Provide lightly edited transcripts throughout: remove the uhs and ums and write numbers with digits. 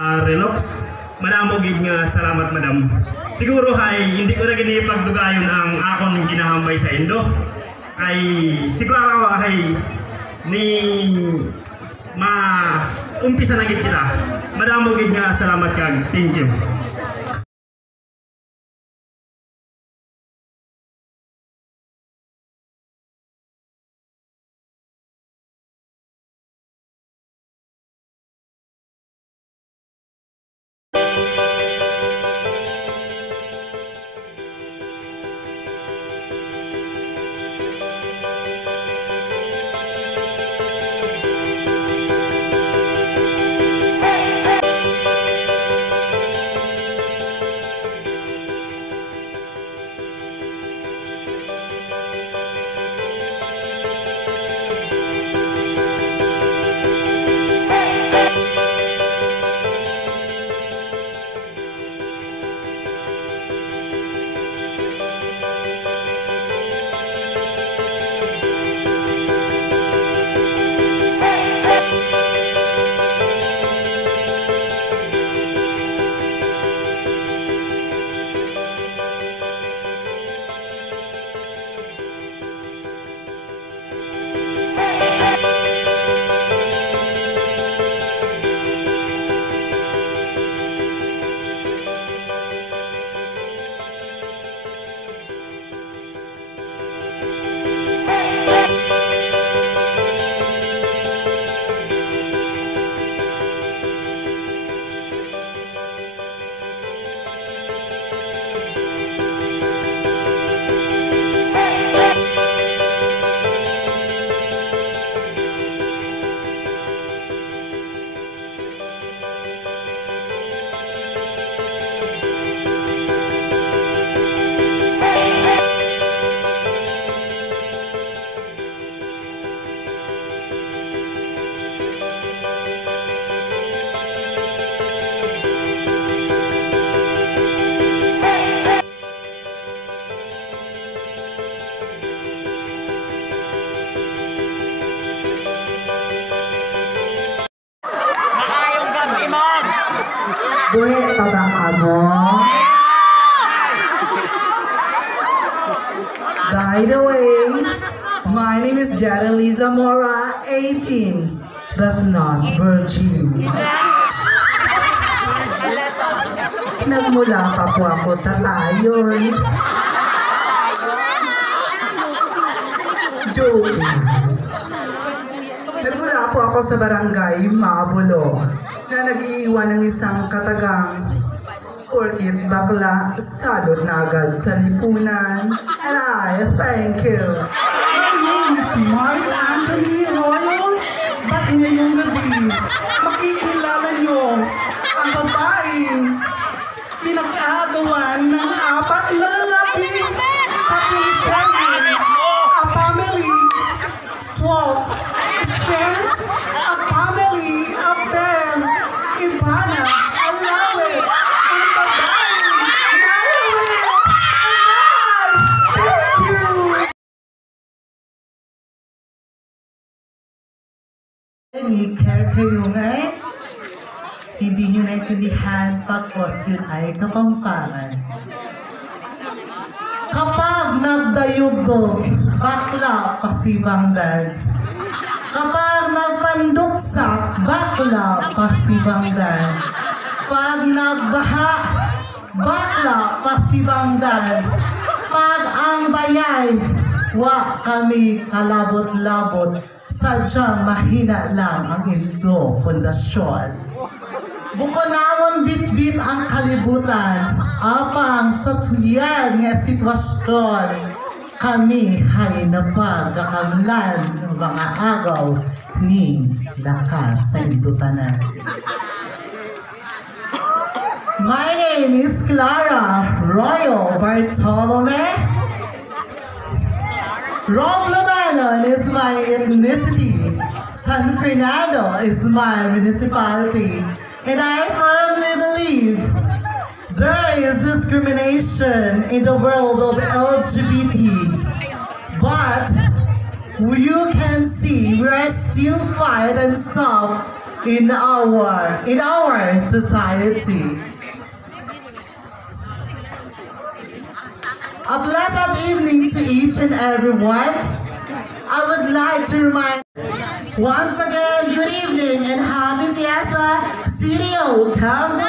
Relax. Madam og nga salamat madam. Siguro hay hindi ko na gini pagdugayon ang akon ginahambay sa Indo. Kay si Clara hay ni umpisa na gid kita. Madam og nga salamat kag. Thank you. Buhay tabang amo. By the way, my name is Jada Liza Mora, 18, but not virgin. Nagmula pa po ako sa tayon. Joke lang. Nagmula po ako sa barangay Mabulo na nag-iiwan ng isang katagang porkit bakla salot na agad sa lipunan. And I thank you. My name is Mark Anthony Royal. Ba't ngayong gabi makikilala nyo ang babaeng pinag-aagawan ng 4 na lalaki sa pistahan, a family stroke, stand, a family affair, Ivana, Alawit, ang babaeng nalawit, and I thank you. Care kayo nga eh. Hindi nyo naintindihan pagkos yun ay kapampangan. Kapag nagdayugdo, bakla pasibangdan. Kapag nagpanduksak, bakla pasibangdan. Pag nagbaha, bakla pasibangdan. Pag ang bayay, wa kami kalabot-labot. Sadyang mahina lang ang indo pundasyon. Bukonawon bit-bit ang kalibutan, apang sa tuyan nga sitwasyon, kami hay napagakamlan ng mga agaw ni lakas sa indutanan. My name is Clara Royal Bartolome. Romblon is my ethnicity. San Fernando is my municipality. And I firmly believe there is discrimination in the world of LGBT. But you can see we are still fight and stop in our society. A blessed evening to each and everyone. I would like to remind once again, good evening and happy fiesta, sitio, come.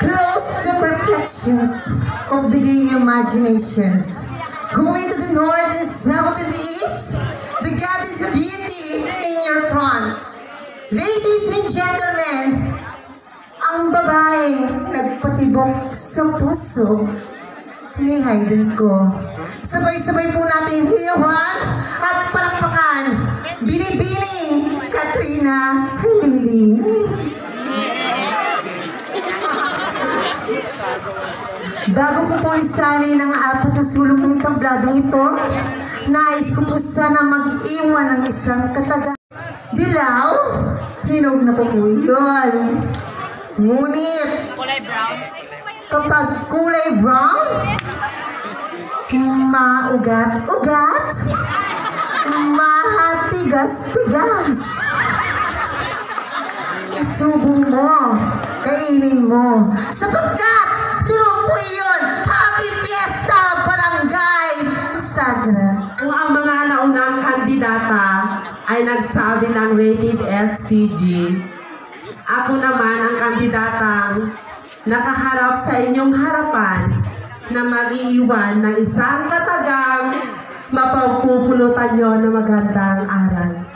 Close the perplexions of the gay imaginations. Going to the north and south and the east, the goddess of beauty in your front. Ladies and gentlemen, ang babaeng nagpatibok sa puso ni Hayden ko. Sabay-sabay po natin hiyawan at palakpakan. Binibining Katrina Halili. Bago ko po lisanin ang 4 na sulok ng tabladong ito, nais ko po sana mag-iwan ng isang kataga. Dilaw, hinog na po po yun. Ngunit, kapag kulay brown, maugat-ugat, mahatigas-tigas. Isubo mo, kainin mo, sapagkat turong po yun, Happy Fiesta, Barangay Azagra. Kung ang mga naunang kandidata ay nagsabi ng rated SPG, ako naman ang kandidatang nakaharap sa inyong harapan na mag-iiwan ng isang katagang mapagpupulutan nyo ng magandang aral.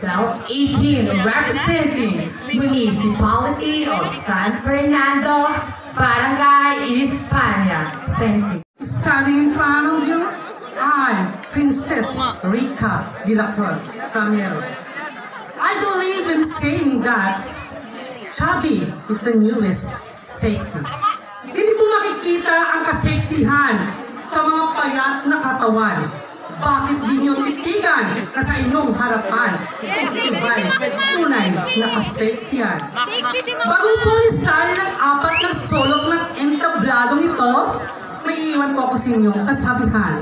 About 18, representing Municipality of San Fernando, Barangay España. Thank you. Standing in front of you, I, Princess Rica de la Cruz Ramiro. I believe in saying that chubby is the newest sexy. Hindi po makikita ang kaseksihan sa mga payat na katawan. Bakit di nyo titigan na sa inyong harapan itong tibay, tunay na kaseksihan? Bago po lisanin ang 4 na sulok ng entabladong ito, may iwan po ako sa inyong kasabihan.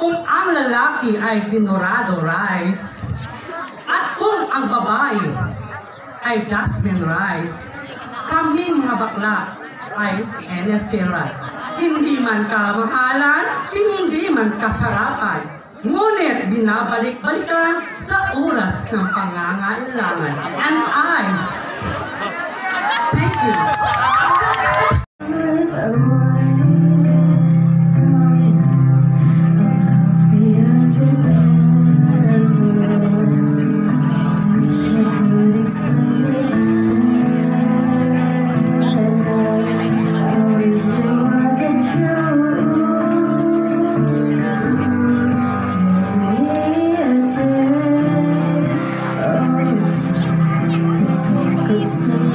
Kung ang lalaki ay dinorado rice, at kung ang babae ay jasmine rice, kaming mga bakla ay NFL rice. Hindi man kamahalan, hindi man kasarapan, ngunit binabalik-balikan sa oras ng pangangailangan. And I thank you. Some